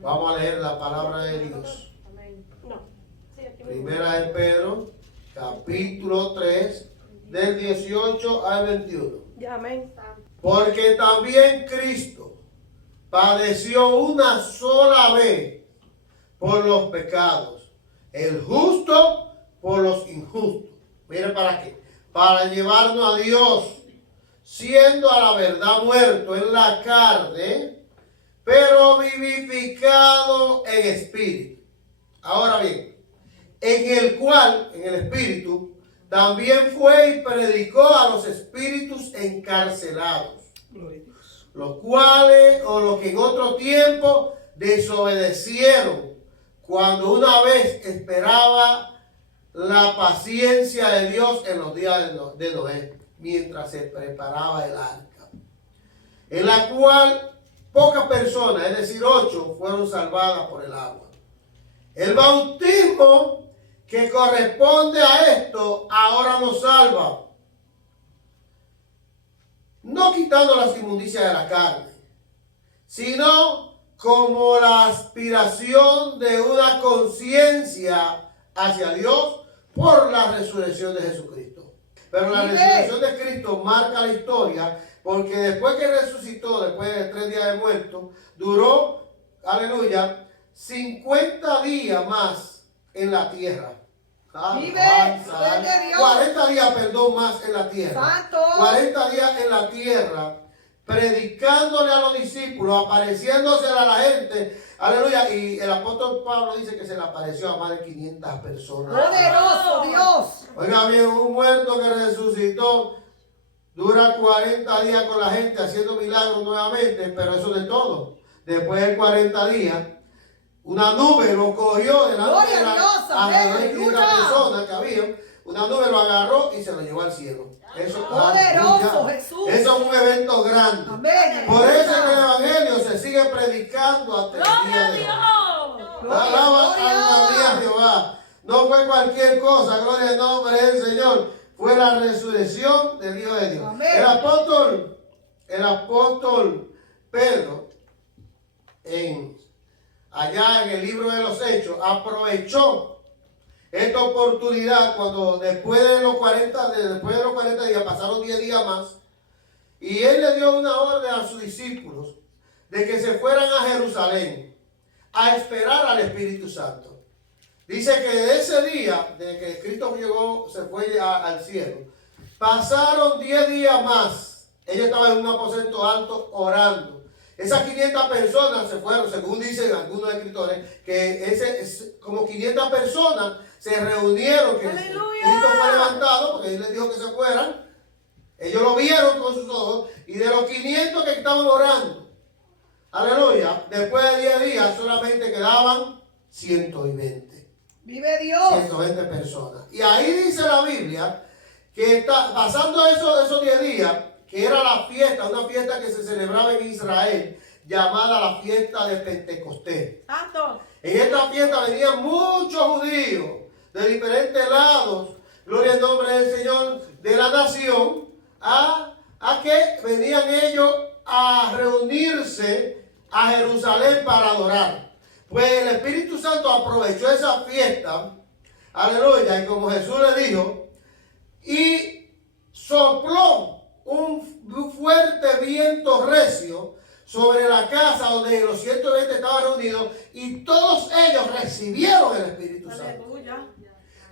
Vamos a leer la palabra de Dios. Primera de Pedro, capítulo 3, del 18 al 21. Amén. Porque también Cristo padeció una sola vez por los pecados, el justo por los injustos. Mire para qué. Para llevarnos a Dios, siendo a la verdad muerto en la carne, pero vivificado en espíritu. Ahora bien, en el cual, en el espíritu, también fue y predicó a los espíritus encarcelados, los cuales, o los que en otro tiempo desobedecieron, cuando una vez esperaba la paciencia de Dios en los días de Noé, mientras se preparaba el arca, en la cual pocas personas, es decir, 8, fueron salvadas por el agua. El bautismo que corresponde a esto ahora nos salva, no quitando las inmundicias de la carne, sino como la aspiración de una conciencia hacia Dios por la resurrección de Jesucristo. Pero la resurrección de Cristo marca la historia, porque después que resucitó, después de 3 días de muerto, duró, aleluya, 50 días más en la tierra. 40 días, perdón, más en la tierra. Santo. 40 días en la tierra, predicándole a los discípulos, apareciéndose a la gente. Aleluya. Y el apóstol Pablo dice que se le apareció a más de 500 personas. ¡Poderoso Dios! Oiga bien, un muerto que resucitó dura 40 días con la gente haciendo milagros nuevamente, pero eso de todo. Después de 40 días, una nube lo cogió delante de las 500 personas que había. Una nube lo agarró y se lo llevó al cielo. Eso, poderoso Jesús. Eso es un evento grande. Amén. Por eso en el evangelio se sigue predicando hasta el día de hoy. Alaba a Jehová. No fue cualquier cosa, gloria al nombre del Señor. Fue la resurrección del Hijo de Dios. Amén. El apóstol Pedro, allá en el libro de los Hechos, aprovechó esta oportunidad cuando después de los 40 días, pasaron 10 días más, y él le dio una orden a sus discípulos de que se fueran a Jerusalén a esperar al Espíritu Santo. Dice que de ese día, de que Cristo llegó, se fue al cielo, pasaron 10 días más. Ella estaba en un aposento alto orando. Esas 500 personas se fueron, según dicen algunos escritores, que como 500 personas se reunieron, que Cristo fue levantado, porque él les dijo que se fueran. Ellos lo vieron con sus ojos, y de los 500 que estaban orando, aleluya, después de 10 días solamente quedaban 120. ¡Vive Dios! 120 personas. Y ahí dice la Biblia que pasando esos 10 días, que era la fiesta, una fiesta que se celebraba en Israel, llamada la fiesta de Pentecostés. ¡Santo! En esta fiesta venían muchos judíos de diferentes lados, gloria al nombre del Señor, de la nación, a que venían ellos a reunirse a Jerusalén para adorar. Pues el Espíritu Santo aprovechó esa fiesta, aleluya, y como Jesús le dijo, y sopló un fuerte viento recio sobre la casa donde los 120 estaban reunidos, y todos ellos recibieron el Espíritu Santo.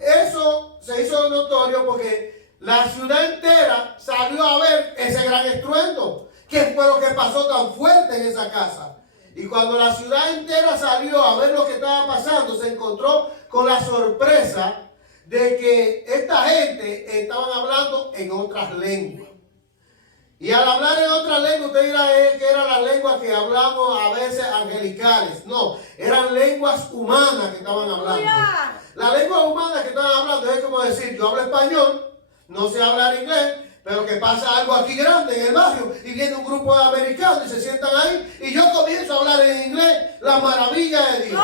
Eso se hizo notorio porque la ciudad entera salió a ver ese gran estruendo. ¿Qué fue lo que pasó tan fuerte en esa casa? Y cuando la ciudad entera salió a ver lo que estaba pasando, se encontró con la sorpresa de que esta gente estaban hablando en otras lenguas. Y al hablar en otras lenguas, usted dirá que eran las lenguas que hablamos a veces angelicales. No, eran lenguas humanas que estaban hablando. Las lenguas humanas que estaban hablando es como decir, yo hablo español, no sé hablar inglés, pero que pasa algo aquí grande en el barrio y viene un grupo de americanos y se sientan ahí y yo comienzo a hablar en inglés la maravilla de Dios.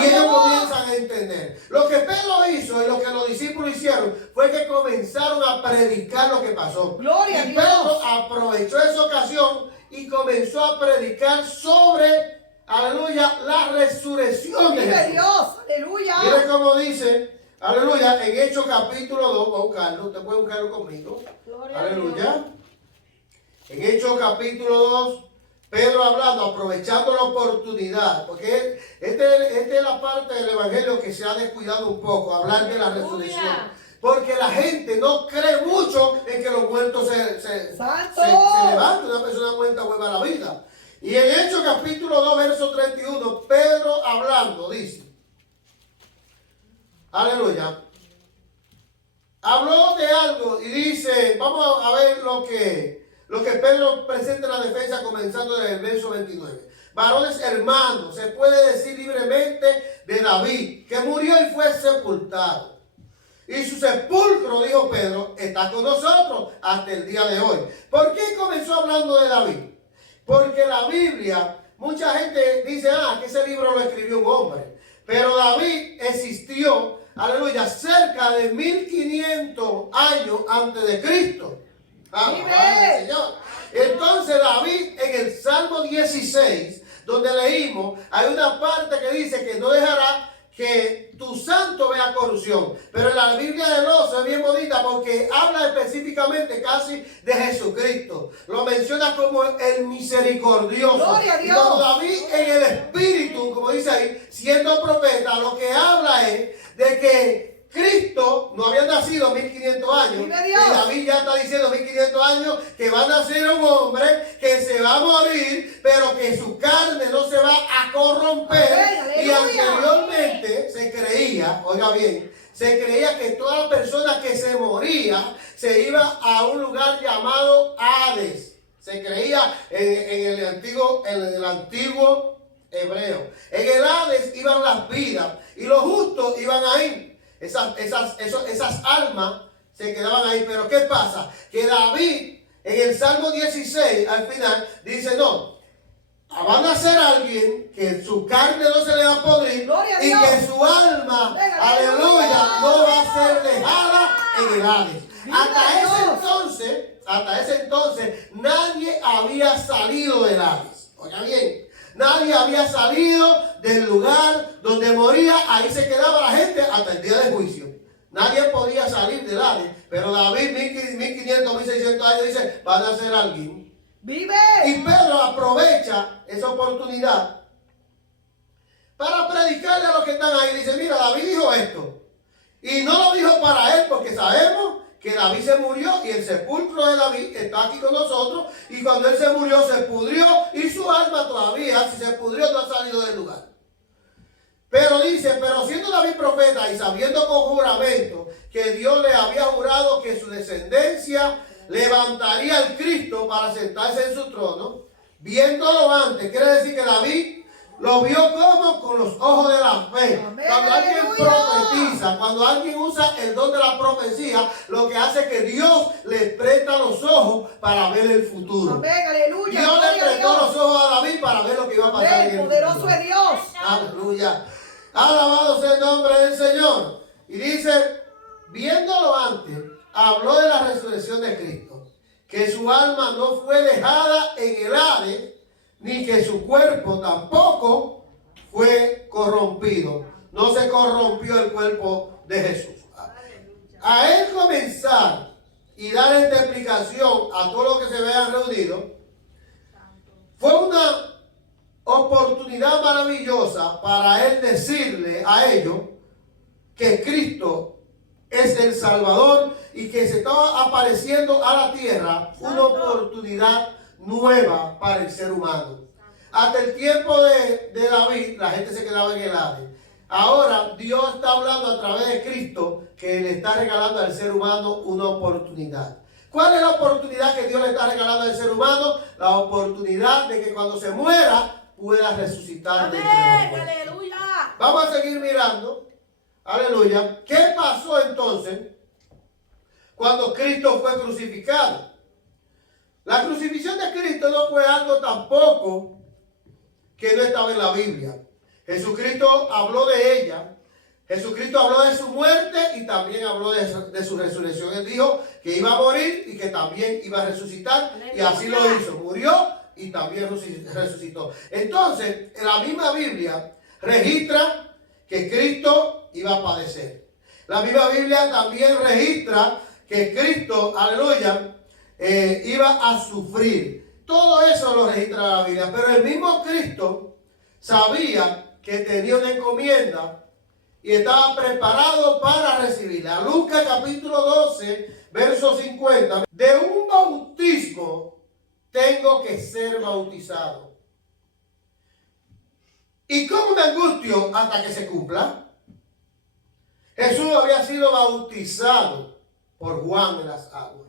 Y ellos comienzan a entender. Lo que Pedro hizo y lo que los discípulos hicieron fue que comenzaron a predicar lo que pasó. Gloria a y Dios. Pedro aprovechó esa ocasión y comenzó a predicar sobre aleluya, la resurrección de Vive Jesús. Dios. Aleluya. Mire cómo dice, aleluya, en Hechos capítulo 2, voy a buscarlo, usted puede buscarlo conmigo. Gloria a Aleluya. En Hechos capítulo 2, Pedro hablando, aprovechando la oportunidad, porque esta es la parte del evangelio que se ha descuidado un poco, hablar de la resurrección. Porque la gente no cree mucho en que los muertos se levanten, una persona muerta vuelva a la vida. Y en Hechos capítulo 2, verso 31, Pedro hablando, dice, aleluya, habló de algo y dice, vamos a ver lo que Pedro presenta en la defensa comenzando desde el verso 29. Varones hermanos, se puede decir libremente de David, que murió y fue sepultado. Y su sepulcro, dijo Pedro, está con nosotros hasta el día de hoy. ¿Por qué comenzó hablando de David? Porque la Biblia, mucha gente dice, que ese libro lo escribió un hombre. Pero David existió, aleluya, cerca de 1500 años antes de Cristo. Señor. Entonces David en el Salmo 16, donde leímos, hay una parte que dice que no dejará que tu santo vea corrupción. Pero en la Biblia del oso es bien bonita porque habla específicamente casi de Jesucristo. Lo menciona como el misericordioso. Gloria a Dios. Y cuando David en el espíritu, como dice ahí, siendo profeta, lo que habla es de que Cristo no había nacido 1500 años. Y David ya está diciendo 1500 años que va a nacer un hombre que se va a morir, pero que su carne no se va a corromper. Y anteriormente se creía, oiga bien, se creía que toda persona que se moría se iba a un lugar llamado Hades. Se creía en el antiguo hebreo. En el Hades iban las vidas y los justos iban ahí. Esas almas se quedaban ahí. Pero ¿qué pasa? Que David en el Salmo 16 al final dice, no, va a nacer alguien que su carne no se le va a podrir y que su alma, aleluya, no va a ser dejada en el Hades. Hasta ese entonces nadie había salido del Hades. Oiga bien, nadie había salido del lugar donde moría, ahí se quedaba la gente hasta el día del juicio. Nadie podía salir del Hades, pero David 1500, 1600 años dice, va a nacer alguien. ¡Vive! Y Pedro aprovecha esa oportunidad para predicarle a los que están ahí. Dice, mira, David dijo esto. Y no lo dijo para él, porque sabemos que David se murió y el sepulcro de David está aquí con nosotros. Y cuando él se murió, se pudrió y su alma todavía, si se pudrió, no ha salido del lugar. Pero dice, pero siendo David profeta y sabiendo con juramento que Dios le había jurado que su descendencia levantaría al Cristo para sentarse en su trono, viéndolo antes, quiere decir que David lo vio como con los ojos de la fe. Amén, cuando alguien aleluya. profetiza, cuando alguien usa el don de la profecía, lo que hace es que Dios le presta los ojos para ver el futuro. Amén, aleluya. Dios le prestó los ojos a David para ver lo que iba a pasar. Amén, poderoso es Dios. Aleluya. Alabado sea el nombre del Señor. Y dice, viéndolo antes, habló de la resurrección de Cristo, que su alma no fue dejada en el Hades, ni que su cuerpo tampoco fue corrompido. No se corrompió el cuerpo de Jesús. A él comenzar y dar esta explicación a todos los que se vean reunidos, fue una oportunidad maravillosa para él decirle a ellos que Cristo es el Salvador y que se estaba apareciendo a la tierra una oportunidad nueva para el ser humano. Hasta el tiempo de David, la gente se quedaba en el Hades. Ahora Dios está hablando a través de Cristo que le está regalando al ser humano una oportunidad. ¿Cuál es la oportunidad que Dios le está regalando al ser humano? La oportunidad de que cuando se muera pueda resucitar de entre los muertos. Aleluya. Vamos a seguir mirando. Aleluya. ¿Qué pasó entonces cuando Cristo fue crucificado? La crucifixión de Cristo no fue algo tampoco que no estaba en la Biblia. Jesucristo habló de ella. Jesucristo habló de su muerte y también habló de su resurrección. Él dijo que iba a morir y que también iba a resucitar. Y así lo hizo. Murió y también resucitó. Entonces, la misma Biblia registra que Cristo iba a padecer. La misma Biblia también registra que Cristo, aleluya, iba a sufrir. Todo eso lo registra la Biblia. Pero el mismo Cristo sabía que tenía una encomienda y estaba preparado para recibirla. Lucas capítulo 12, verso 50. De un bautismo tengo que ser bautizado. ¿Y cómo me angustio hasta que se cumpla? Jesús había sido bautizado por Juan en las aguas.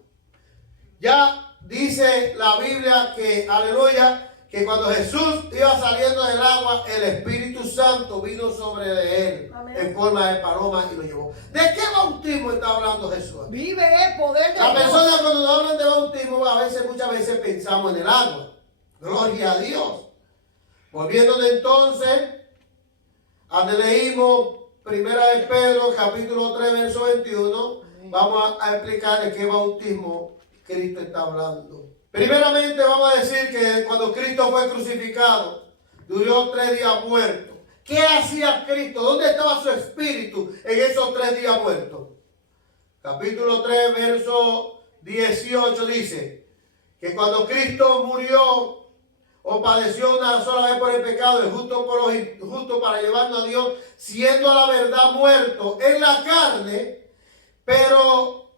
Ya dice la Biblia que, aleluya, que cuando Jesús iba saliendo del agua, el Espíritu Santo vino sobre de él. Amén. En forma de paloma y lo llevó. ¿De qué bautismo está hablando Jesús? Vive el poder de La Dios. persona cuando nos hablan de bautismo, muchas veces pensamos en el agua. Gloria a Dios. Volviendo entonces, donde leímos Primera de Pedro, capítulo 3, verso 21, vamos a explicar de qué bautismo Cristo está hablando. Primeramente vamos a decir que cuando Cristo fue crucificado, duró 3 días muerto. ¿Qué hacía Cristo? ¿Dónde estaba su espíritu en esos 3 días muertos? Capítulo 3, verso 18 dice que cuando Cristo murió o padeció una sola vez por el pecado, el justo por los injustos, para llevarnos a Dios, siendo a la verdad muerto en la carne, pero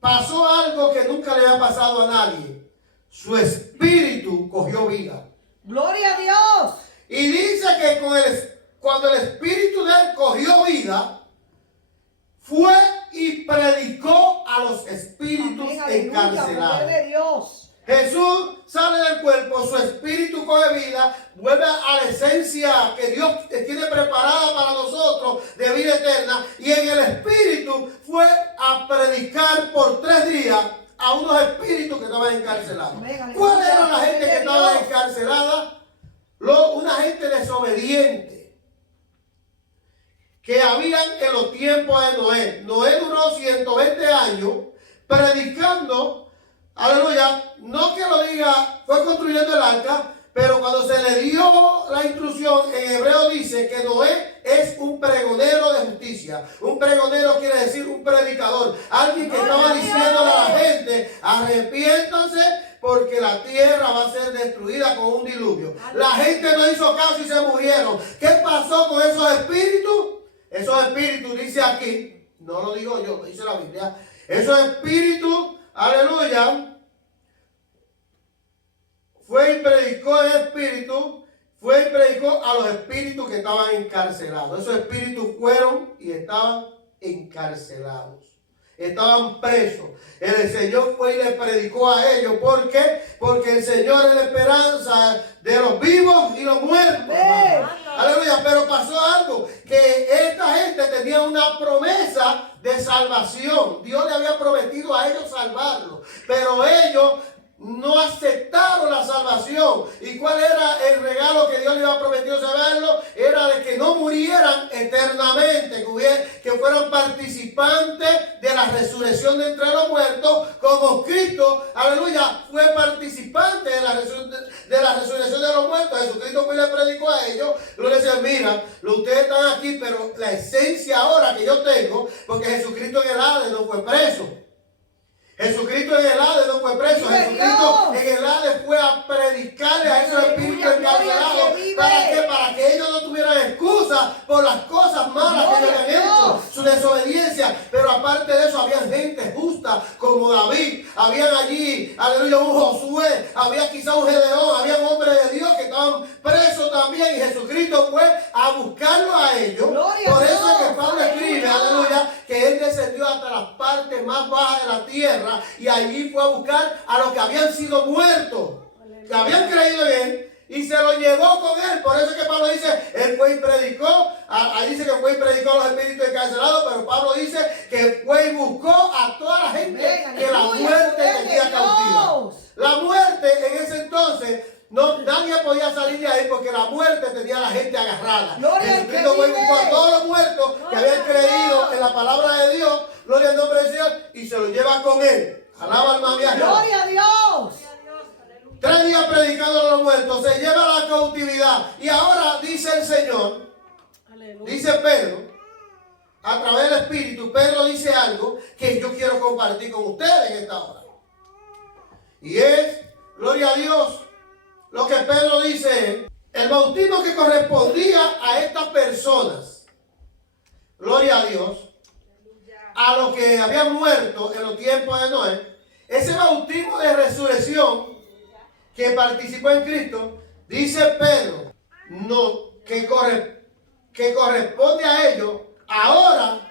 pasó algo que nunca le había pasado a nadie. Su espíritu cogió vida. Gloria a Dios. Y dice que cuando el espíritu de él cogió vida, fue y predicó a los espíritus encarcelados. Poder de Dios. Jesús sale del cuerpo, su espíritu coge vida, vuelve a la esencia que Dios tiene preparada para nosotros de vida eterna, y en el espíritu fue a predicar por 3 días a unos espíritus que estaban encarcelados. ¿Cuál era la gente que estaba encarcelada? Una gente desobediente que habían en los tiempos de Noé. Noé duró 120 años predicando. Aleluya, no que lo diga, fue construyendo el arca, pero cuando se le dio la instrucción, en hebreo dice que Noé es un pregonero de justicia. Un pregonero quiere decir un predicador, alguien que estaba diciéndole a la gente: arrepiéntanse porque la tierra va a ser destruida con un diluvio. La gente no hizo caso y se murieron. ¿Qué pasó con esos espíritus? Esos espíritus, dice aquí, no lo digo yo, lo dice la Biblia, esos espíritus, aleluya, fue y predicó el espíritu, fue y predicó a los espíritus que estaban encarcelados. Esos espíritus fueron y estaban encarcelados. Estaban presos. El Señor fue y les predicó a ellos. ¿Por qué? Porque el Señor es la esperanza de los vivos y los muertos. Aleluya. Pero pasó algo, que esta gente tenía una promesa de salvación. Dios le había prometido a ellos salvarlos, pero ellos no aceptaron la salvación. ¿Y cuál era el regalo que Dios les había prometido saberlo? Era de que no murieran eternamente, que fueran participantes de la resurrección de entre los muertos, como Cristo, aleluya, fue participante de la resurrección de los muertos. Jesucristo fue y le predicó a ellos. Gloria al Señor. Mira, ustedes están aquí, pero la esencia ahora que yo tengo, porque Jesucristo en el Hades no fue preso. Jesucristo en el Hades no fue preso. Jesucristo en el Hades fue a predicarle a esos espíritus encarcelados. ¿Para qué? Para que ellos no tuvieran excusa por las cosas malas que ellos habían hecho, su desobediencia. Pero aparte de eso, había gente justa como David. Habían allí, aleluya, un Josué. Había quizá un Gedeón. Había hombres de Dios que estaban presos también. Y Jesucristo fue a buscarlo a ellos. Por eso es que Pablo escribe, aleluya, que él descendió hasta las partes más bajas de la tierra. Y allí fue a buscar a los que habían sido muertos, que habían creído en él, y se lo llevó con él. Por eso es que Pablo dice, él fue y predicó. Ahí dice que fue y predicó a los espíritus encarcelados, pero Pablo dice que fue y buscó a toda la gente que la muerte tenía cautiva. La muerte en ese entonces, nadie podía salir de ahí porque la muerte tenía a la gente agarrada. Jesucristo fue y buscó a todos los muertos que habían creído en la palabra de Dios, gloria al nombre del Señor, y se lo lleva con él. Alaba alma mía. Gloria a Dios. 3 días predicando a los muertos, se lleva a la cautividad. Y ahora dice el Señor, dice Pedro, a través del Espíritu, Pedro dice algo que yo quiero compartir con ustedes en esta hora. Y es, gloria a Dios, lo que Pedro dice es, el bautismo que correspondía a estas personas, gloria a Dios, a los que habían muerto en los tiempos de Noé, ese bautismo de resurrección que participó en Cristo, dice Pedro, no, que corresponde a ellos, ahora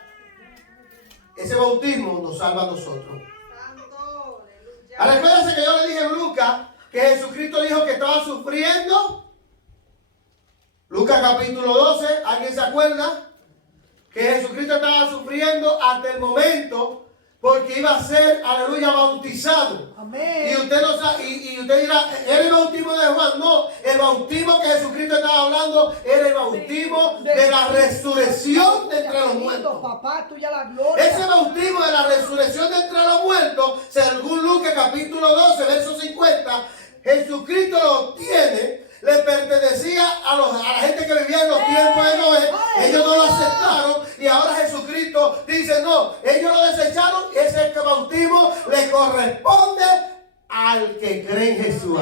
ese bautismo nos salva a nosotros. Ahora recuérdense que yo le dije en Lucas que Jesucristo dijo que estaba sufriendo. Lucas capítulo 12, ¿alguien se acuerda? Que Jesucristo estaba sufriendo hasta el momento porque iba a ser, aleluya, bautizado. Amén. Y usted no sabe, y usted dirá, ¿era el bautismo de Juan? No, el bautismo que Jesucristo estaba hablando era el bautismo de la resurrección de entre los muertos. Papá, tuya la gloria. Ese bautismo de la resurrección de entre los muertos, según Lucas capítulo 12, verso 50, Jesucristo lo obtiene. Le pertenecía a la gente que vivía en los tiempos de Noé. Ellos no lo aceptaron y ahora Jesucristo dice no, ellos lo desecharon y ese bautismo le corresponde al que cree en Jesús.